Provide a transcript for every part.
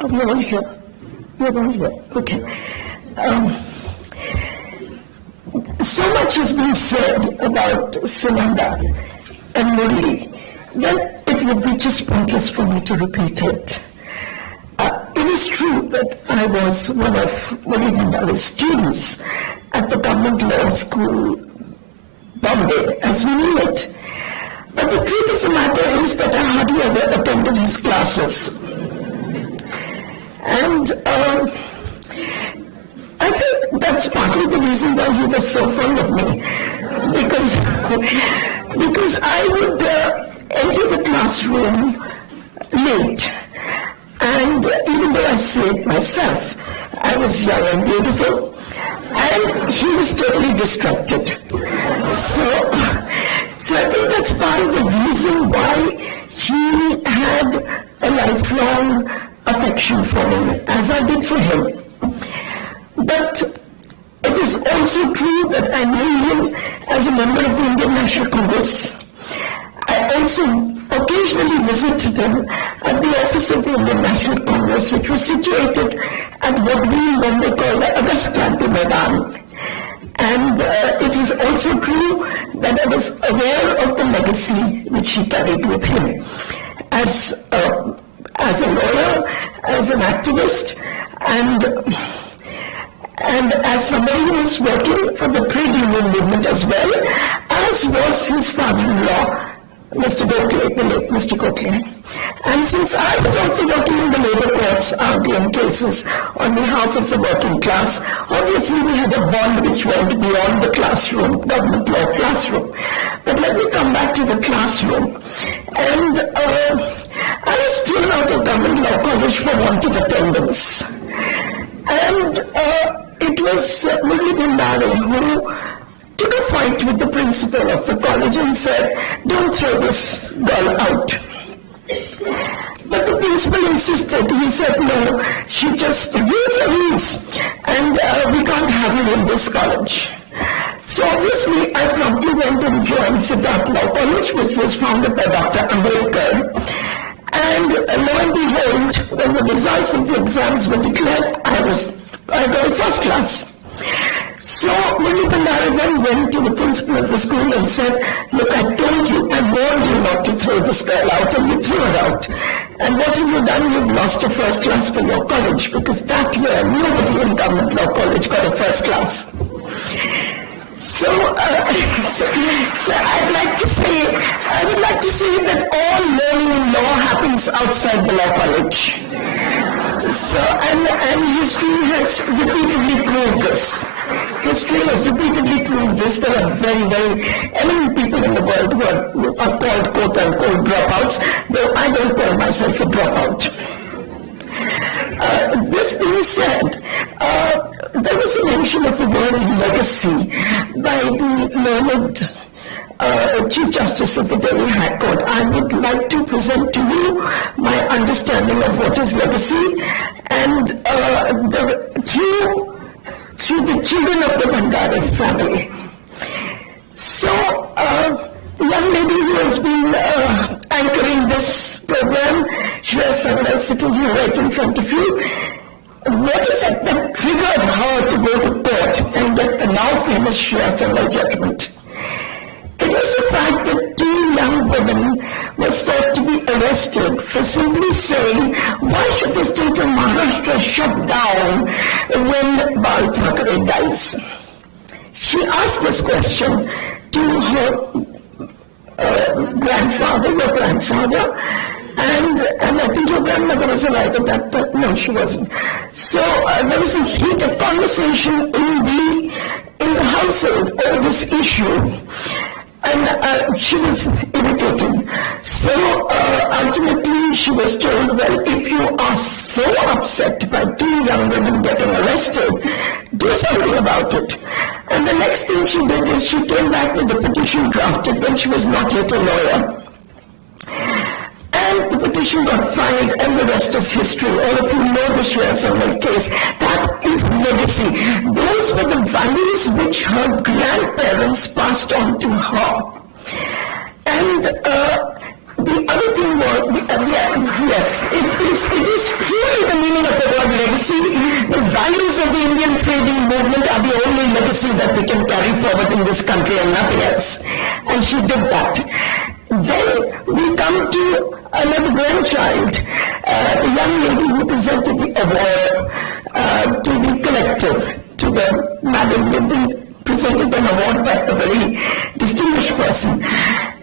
We're all here. We're all here. Okay. So much has been said about Sunanda and Murli that it would be just pointless for me to repeat it. It is true that I was one of Murli Bhandare's students at the Government Law School, Bombay, as we knew it. But the truth of the matter is that I hardly ever attended his classes. And I think that's partly the reason why he was so fond of me, because I would enter the classroom late, and even though I say it myself, I was young and beautiful, and he was totally distracted. So I think that's part of the reason why he had a lifelong affection for me, as I did for him. But it is also true that I knew him as a member of the Indian National Congress. I also occasionally visited him at the office of the Indian National Congress, which was situated at what we in Bombay call the August Kranti Maidan. And it is also true that I was aware of the legacy which he carried with him as a lawyer, as an activist, and as somebody who was working for the trade union movement as well, as was his father-in-law, Mr. Gokhale, the late Mr. Gokhale. And since I was also working in the labor courts arguing cases on behalf of the working class, obviously we had a bond which went beyond the classroom, government law classroom. But let me come back to the classroom. And I was thrown out of government law college for want of attendance. And it was Murli Bhandare who took a fight with the principal of the college and said, "Don't throw this girl out." But the principal insisted. He said, "No, she just reads the rules, and we can't have her in this college." So obviously, I promptly went and joined Siddharth Law College, which was founded by Dr. Ambedkar. And lo and behold, when the results of the exams were declared, I got a first class. So Murli Bhandare then went to the principal of the school and said, "Look, I told you, I warned you not to throw this girl out, and you threw her out. And what have you done? You've lost a first class for your college," because that year nobody in government law college got a first class. So I would like to say that all learning in law happens outside the law college. So, and history has repeatedly proved this. History has repeatedly proved this. There are very, very eminent people in the world who are called quote-unquote dropouts, though I don't call myself a dropout. This being said, there was a mention of the word legacy by the learned Chief Justice of the Delhi High Court. I would like to present to you my understanding of what is legacy, and through the children of the Bhandare family. So, the young lady who has been anchoring this program, Shreya Sandal, sitting here right in front of you, what is it that triggered her to go to court and get the now famous Shreya Sandal judgment? It was the fact that two young women were said to be arrested for simply saying, "Why should the state of Maharashtra shut down when Bal Thackeray dies?" She asked this question to her your grandfather, and I think your grandmother was alive at that time. No, she wasn't. So there was a heat of conversation in the household over this issue. And she was irritated. So ultimately she was told, "Well, if you are so upset by two young women getting arrested, do something about it." And the next thing she did is she came back with a petition drafted when she was not yet a lawyer. And the petition got filed, and the rest is history. All of you know the Shreya Sandal case. That is legacy. Those were the values which her grandparents passed on to her. And the other thing was, Yes, it is truly the meaning of the word legacy. The values of the Indian trading movement are the only legacy that we can carry forward in this country and nothing else. And she did that. Then we come to another grandchild, the young lady who presented the award to the collective, to the madam who presented an award by a very distinguished person.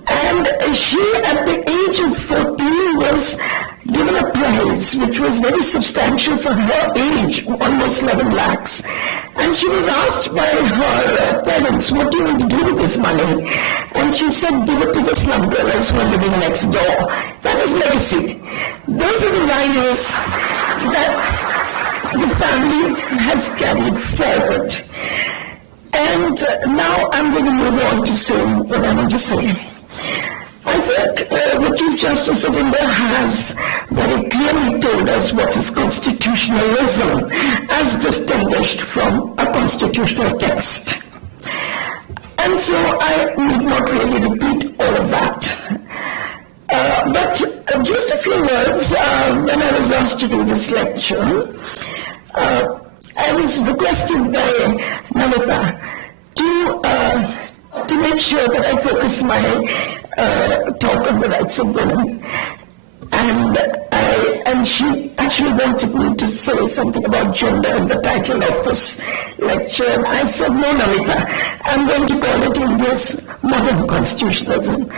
And she, at the age of 14, was given a prize which was very substantial for her age, almost 11 lakhs. And she was asked by her parents, what do you want to do with this money? And she said, give it to the slum dwellers who are living next door. That is legacy. Those are the values that the family has carried forward. And now I'm going to move on to say what I want to say. I think the Chief Justice of India has very clearly told us what is constitutionalism as distinguished from a constitutional text. And so I need not really repeat all of that. But just a few words, when I was asked to do this lecture, I was requested by Namita to make sure that I focus my talk on the rights of women. And she actually wanted me to say something about gender in the title of this lecture. And I said, no, Namita, I'm going to call it India's modern constitutionalism.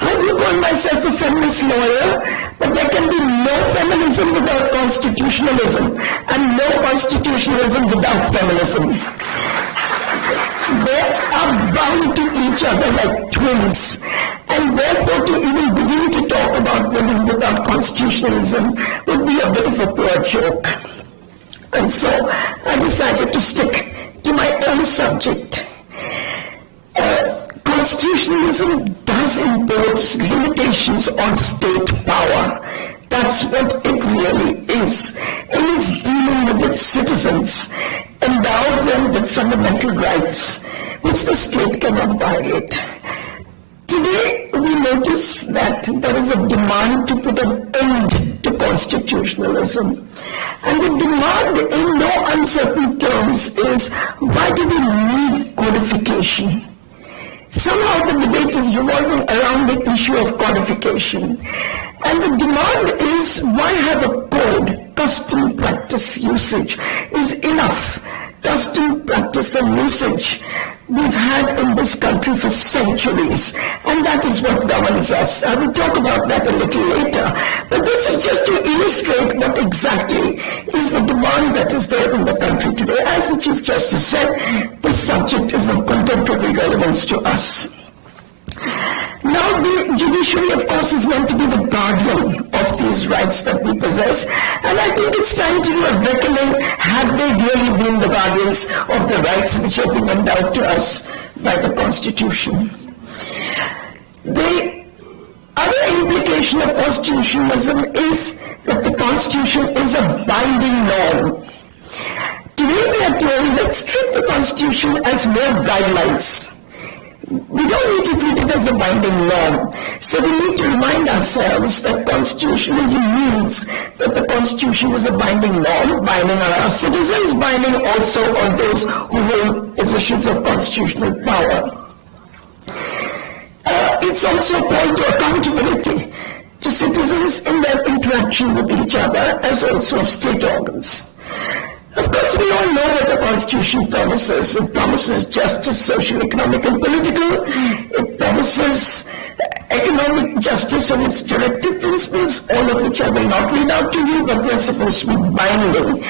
I do call myself a feminist lawyer, but there can be no feminism without constitutionalism, and no constitutionalism without feminism. They are bound to each other like twins, and therefore to even begin to talk about women without constitutionalism would be a bit of a poor joke. And so I decided to stick to my own subject. Constitutionalism does impose limitations on state power. That's what it really is. It is dealing with its citizens, endow them with fundamental rights, which the state cannot violate. Today, we notice that there is a demand to put an end to constitutionalism. And the demand, in no uncertain terms, is, why do we need codification? Somehow the debate is revolving around the issue of codification. And the demand is, why have a code? Custom, practice, usage is enough. Custom, practice, and usage we've had in this country for centuries, and that is what governs us. I will talk about that a little later, but this is just to illustrate what exactly is the demand that is there in the country today. As the Chief Justice said, this subject is of contemporary relevance to us. Now, the judiciary, of course, is meant to be the guardian of these rights that we possess, and I think it's time to do a reckoning. Have they really been the guardians of the rights which have been endowed to us by the Constitution? The other implication of constitutionalism is that the Constitution is a binding norm. Today we are told, let's treat the Constitution as more guidelines. We don't need to treat it as a binding norm. So we need to remind ourselves that constitutionalism means that the Constitution is a binding norm, binding on our citizens, binding also on those who hold positions of constitutional power. It's also a call to accountability to citizens in their interaction with each other, as also of state organs. Of course, we all know what the Constitution promises. It promises justice, social, economic, and political. It promises economic justice and its directive principles, all of which I will not read out to you, but they are supposed to be binding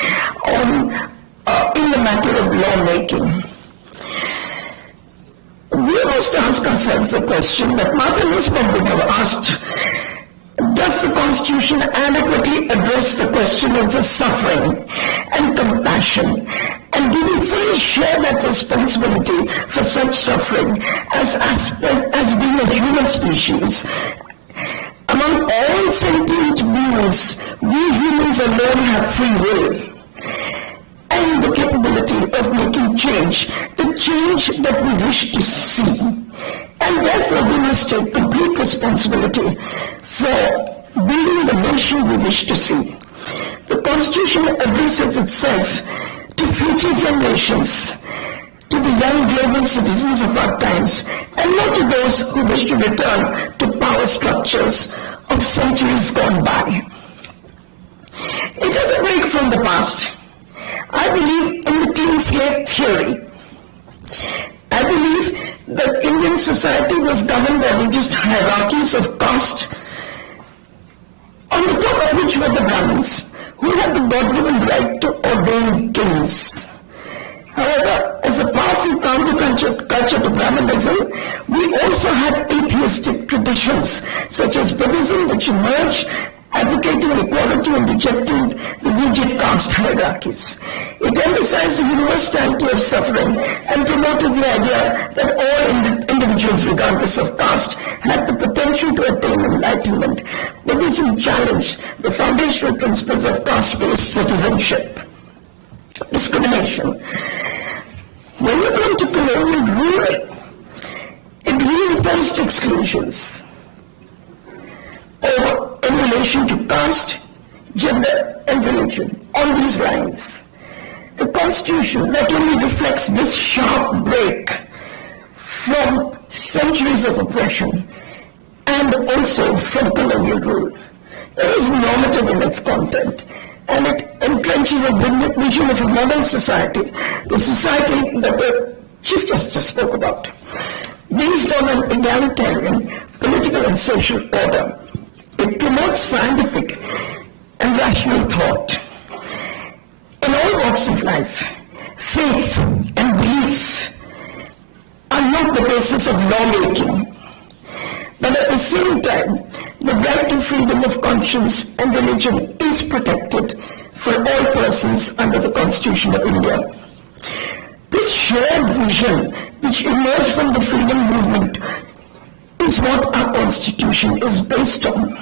in the matter of lawmaking. We must ask ourselves a question that Martin Nussbaum would have asked. Does the Constitution adequately address the question of the suffering and compassion? And do we fully share that responsibility for such suffering as being a human species? Among all sentient beings, we humans alone have free will and the capability of making change, the change that we wish to see. And therefore we must take complete responsibility for building the nation we wish to see. The Constitution addresses itself to future generations, to the young global citizens of our times, and not to those who wish to return to power structures of centuries gone by. It is a break from the past. I believe in the clean slate theory. I believe that Indian society was governed by rigid hierarchies of caste, on the top of which were the Brahmins, who had the God-given right to ordain kings. However, as a powerful counterculture to Brahmanism, we also had atheistic traditions, such as Buddhism, which emerged advocating equality and rejecting the rigid caste hierarchies. It emphasized the universality of suffering and promoted the idea that all individuals, regardless of caste, had the potential to attain enlightenment. Buddhism challenged the foundational principles of caste-based citizenship. Discrimination. When you come to colonial rule, it reinforced exclusions in relation to caste, gender, and religion. On these lines, the Constitution not only reflects this sharp break from centuries of oppression and also from colonial rule. It is normative in its content, and it entrenches a vision of a modern society, the society that the Chief Justice spoke about, based on an egalitarian political and social order. It promotes scientific and rational thought. In all walks of life, faith and belief are not the basis of lawmaking, but at the same time, the right to freedom of conscience and religion is protected for all persons under the Constitution of India. This shared vision, which emerged from the freedom movement, is what our Constitution is based on.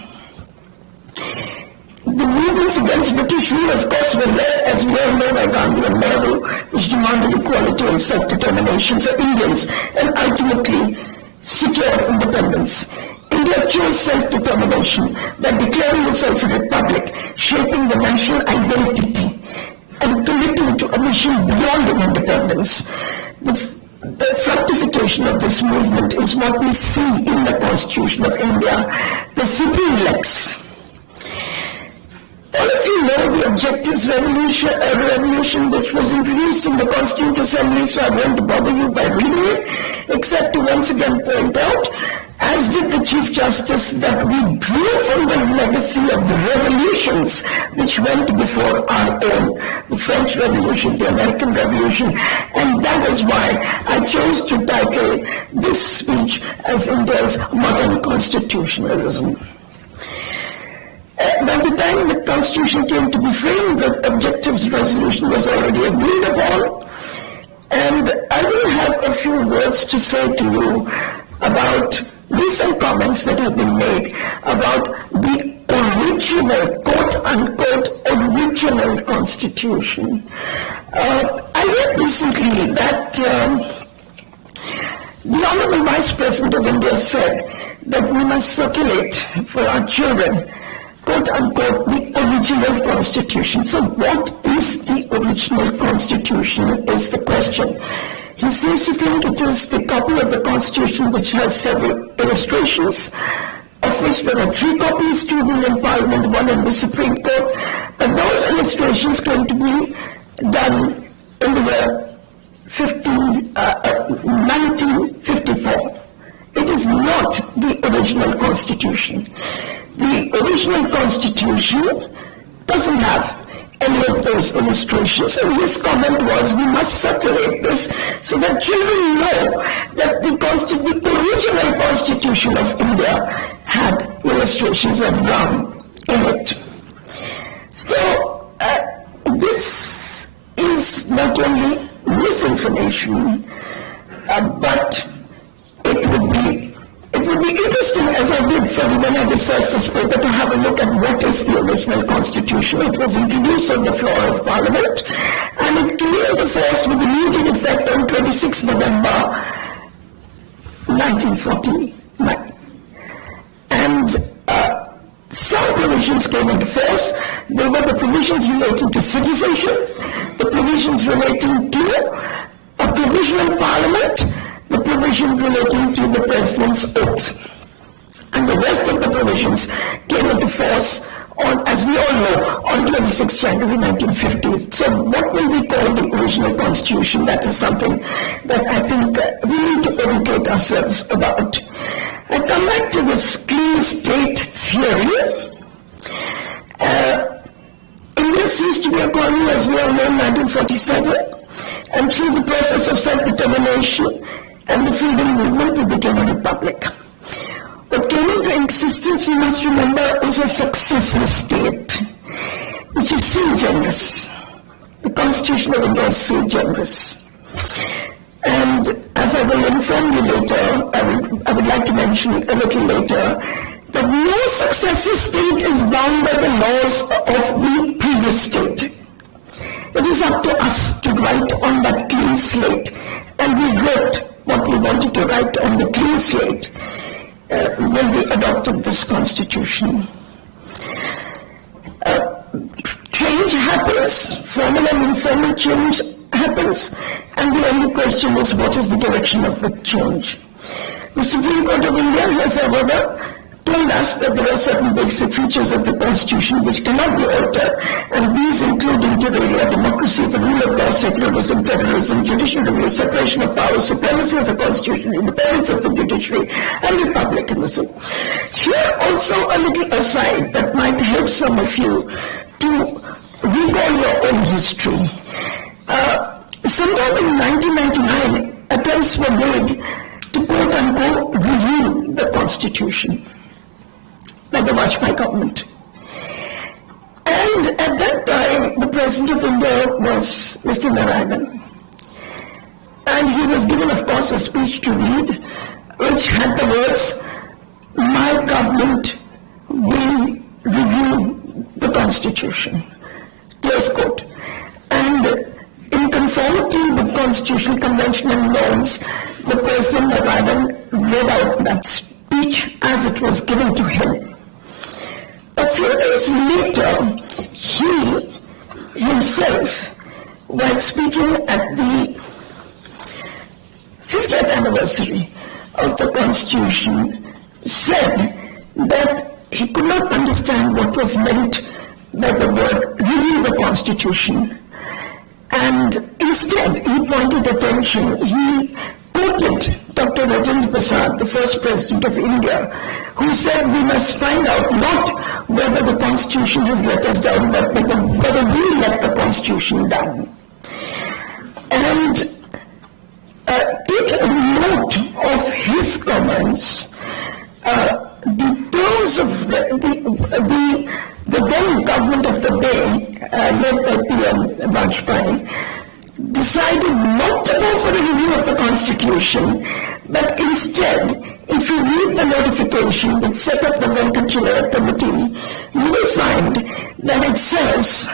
The movements against British rule, of course, were led, as we all know, by Gandhi and Nehru, which demanded equality and self-determination for Indians and ultimately secured independence. India chose self-determination by declaring itself a republic, shaping the national identity and committing to a mission beyond independence. The fructification of this movement is what we see in the Constitution of India, the Supreme Lex. All of you know the Objectives Revolution which was introduced in the Constituent Assembly, so I won't bother you by reading it, except to once again point out, as did the Chief Justice, that we drew from the legacy of the revolutions which went before our own, the French Revolution, the American Revolution, and that is why I chose to title this speech as India's modern constitutionalism. By the time the Constitution came to be framed, the Objectives Resolution was already agreed upon, and I will have a few words to say to you about recent comments that have been made about the original, quote-unquote, original Constitution. I read recently that the Honorable Vice President of India said that we must circulate for our children, quote-unquote, the original Constitution. So what is the original Constitution is the question. He seems to think it is the copy of the Constitution which has several illustrations, of which there are 3 copies, 2 being in Parliament, 1 in the Supreme Court. But those illustrations claim to be done in the year 1954. It is not the original Constitution. The original Constitution doesn't have any of those illustrations, and his comment was, we must circulate this so that children know that the original Constitution of India had illustrations of Ram in it. So this is not only misinformation, but it would be interesting, as I did when I researched this paper, to have a look at what is the original Constitution. It was introduced on the floor of Parliament, and it came into force with immediate effect on 26 November 1949. And some provisions came into force. There were the provisions relating to citizenship, the provisions relating to a provisional parliament, the provision relating to the president's oath. And the rest of the provisions came into force on, as we all know, on 26 January 1950. So what will we call the original constitution? That is something that I think we need to educate ourselves about. I come back to this clean state theory. India ceased to be a colony, as we all know, in 1947, and through the process of self-determination and the freedom movement, we became a republic. What came into existence, we must remember, is a successor state, which is sui generis. The Constitution of India is sui generis. And as I will inform you later, I would like to mention a little later, that no successor state is bound by the laws of the previous state. It is up to us to write on that clean slate, and we wrote what we wanted to write on the clean slate when we adopted this constitution. Change happens, formal and informal change happens, and the only question is what is the direction of the change. The Supreme Court of India has, however, told us that there are certain basic features of the Constitution which cannot be altered, and these include inter alia democracy, the rule of law, secularism, federalism, judicial review, separation of powers, supremacy of the Constitution, independence of the judiciary, and republicanism. Here also a little aside that might help some of you to recall your own history. Sometime in 1999, attempts were made to quote-unquote review the Constitution by the Vajpayee government. And at that time, the President of India was Mr. Narayanan. And he was given, of course, a speech to read, which had the words, "My government will review the Constitution." Close quote. And in conformity with constitutional convention and norms, the President Narayanan read out that speech as it was given to him. A few days later, he himself, while speaking at the 50th anniversary of the Constitution, said that he could not understand what was meant by the word review the Constitution. And instead, he pointed attention, he quoted Dr. Rajendra Prasad, the first President of India, who said we must find out not whether the Constitution has let us down, but whether we let the Constitution down. And taking note of his comments, the terms of the then government of the day, led by PM Vajpayee, decided not to go for a review of the Constitution, but instead, if you read the notification that set up the Venkatacharya Committee, you will find that it says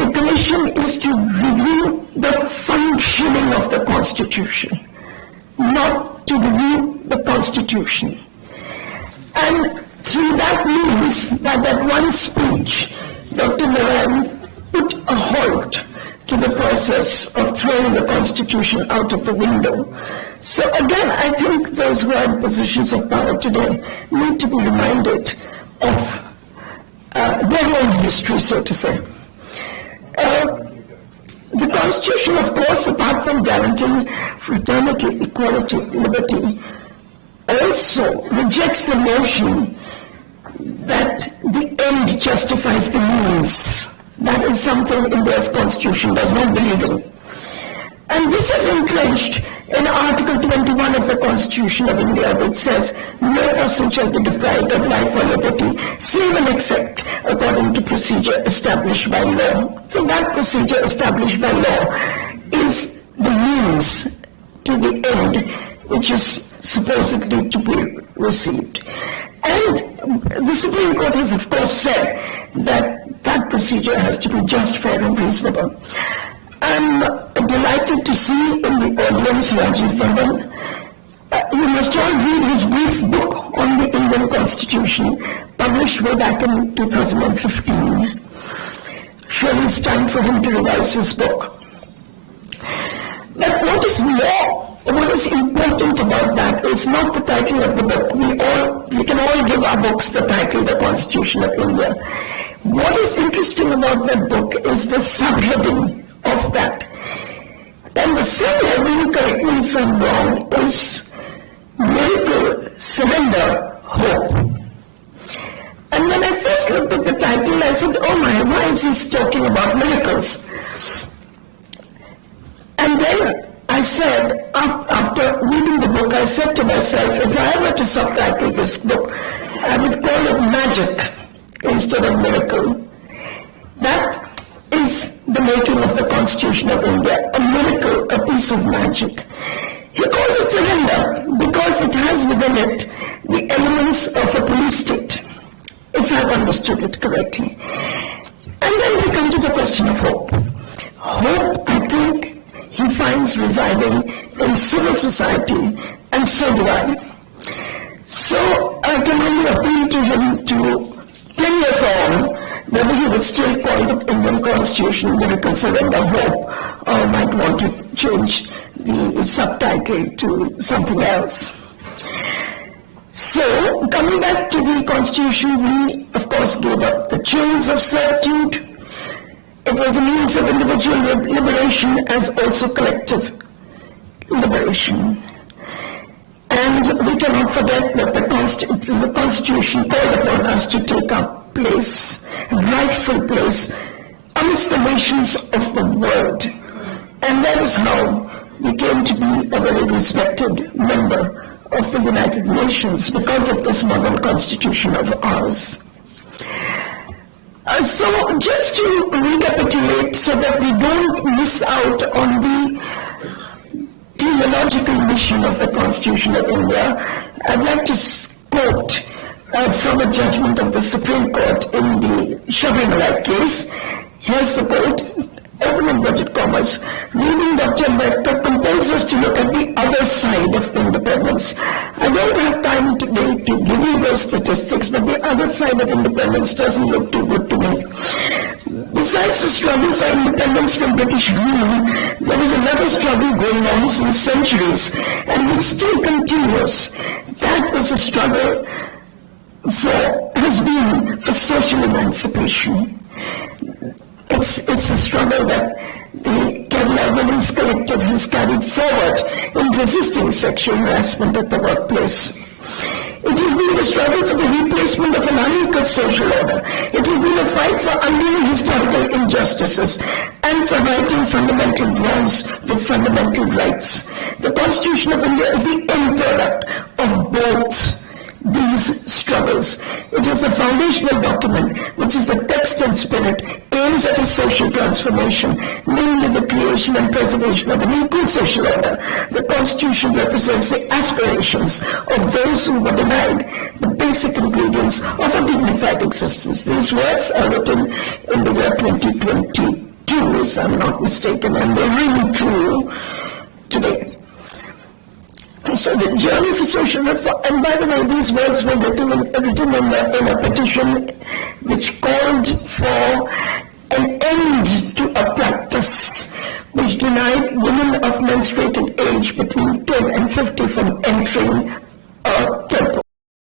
the Commission is to review the functioning of the Constitution, not to review the Constitution. And through that means, by that one speech, Dr. Narayan put a halt to the process of throwing the Constitution out of the window. So again, I think those who are in positions of power today need to be reminded of their own history, so to say. The Constitution, of course, apart from guaranteeing fraternity, equality, liberty, also rejects the notion that the end justifies the means. That is something India's Constitution does not believe in. And this is entrenched in Article 21 of the Constitution of India, which says, no person shall be deprived of life or liberty, save and except according to procedure established by law. So that procedure established by law is the means to the end, which is supposedly to be received. And the Supreme Court has, of course, said that that procedure has to be just, fair, and reasonable. I'm delighted to see in the audience Rajiv Tandon, You must all read his brief book on the Indian Constitution, published way back in 2015. Surely it's time for him to revise his book. But what is important about that is not the title of the book. We can all give our books the title, The Constitution of India. What is interesting about that book is the subheading of that. And the subheading, correct me if I'm wrong, is Miracle, Surrender, Hope. And when I first looked at the title, I said, oh my, why is he talking about miracles? And then I said, after reading the book, I said to myself, if I were to subtitle this book, I would call it Magic instead of Miracle. That is the making of the Constitution of India, a miracle, a piece of magic. He calls it surrender because it has within it the elements of a police state, if I've understood it correctly. And then we come to the question of hope. Hope, I think, he finds residing in civil society, and so do I. So I can only appeal to him to 10 years on, whether he would still call the Indian Constitution Miracle, Surrender, Hope, or might want to change the subtitle to something else. So, coming back to the Constitution, we, of course, gave up the chains of servitude. It was a means of individual liberation as also collective liberation. And we cannot forget that the Constitution called upon us to take our place, rightful place, amidst the nations of the world. And that is how we came to be a very respected member of the United Nations because of this modern constitution of ours. So just to recapitulate so that we don't miss out on the teleological mission of the Constitution of India, I'd like to quote from a judgment of the Supreme Court in the Shabrimala case. Here's the quote, open inverted commas, reading Dr. Ambedkar compels us to look at the other side of independence. I don't have time today to give you those statistics, but the other side of independence doesn't look too good to me. Besides the struggle for independence from British rule, there is another struggle going on since centuries, and which still continues. That was a struggle has been for social emancipation. It's a struggle that the Kerala Women's Collective has carried forward in resisting sexual harassment at the workplace. It has been a struggle for the replacement of an unequal social order. It has been a fight for undoing historical injustices and for righting fundamental wrongs with fundamental rights. The Constitution of India is the end product of both these struggles. It is a foundational document which is the text and spirit aims at a social transformation, namely the creation and preservation of an equal social order. The Constitution represents the aspirations of those who were denied the basic ingredients of a dignified existence. These words are written in the year 2022, if I'm not mistaken, and they're really true today. So the journey for social reform, and by the way, these words were written in a petition which called for an end to a practice which denied women of menstruating age between 10 and 50 from entering a temple